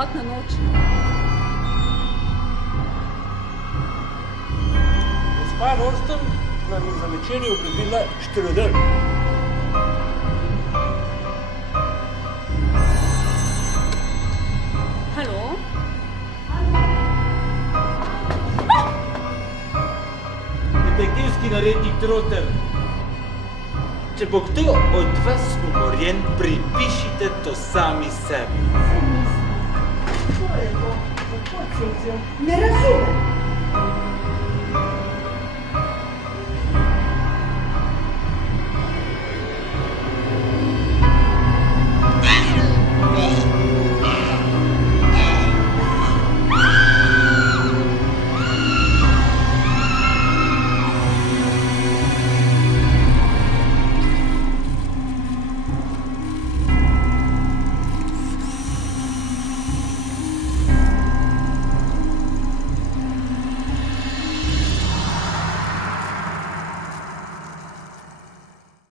lahkotna noč. Gospa Rosten nam je za večerjo obljubila štrudel. Halo? Detektivski narednik Troter. Če bo kdo od vas umorjen, pripišite to sami sebi. Ne razumem.